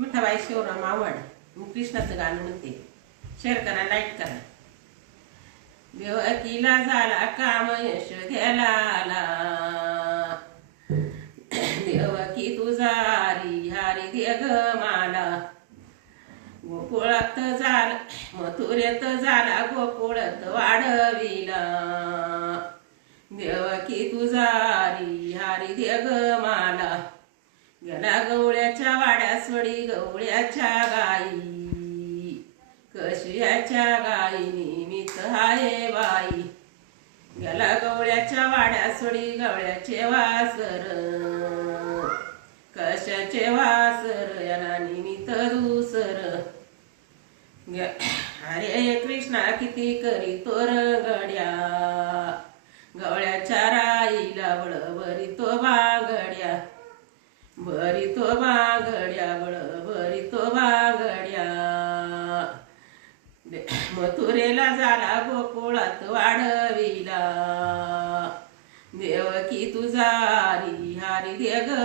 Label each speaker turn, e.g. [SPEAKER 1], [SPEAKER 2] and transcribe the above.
[SPEAKER 1] मिठाबाई शिवराम आवड मी कृष्णाचं गाणं म्हणते शेअर करा लाईक करा. देवकीला झाला काम यश घ्यायला आला. देवकी तुझा हरी हरी दे ग माला. गोकुळात झाला मथुरेत झाला गोकुळात वाढविला. देवकी तुझा हरी हरी दे ग माला. गेला गवळ्याच्या वाड्या सोडी गवळ्याच्या गाई कशियाच्या गाई निमित हाय बाई. गेला गवळ्याच्या वाड्या सोडी गवळ्याचे वासर कशाचे वासर याला निमित दुसर. गे- कृष्णा किती करी तोर गड्या गवळ्याच्या राईला बळबरी तो बागड्या. बरी भरितो बागड्या बळ भरितो बागड्या मथुरेला झाला गोकुळात वाढविला. देव की तुझा हरी हरी दे ग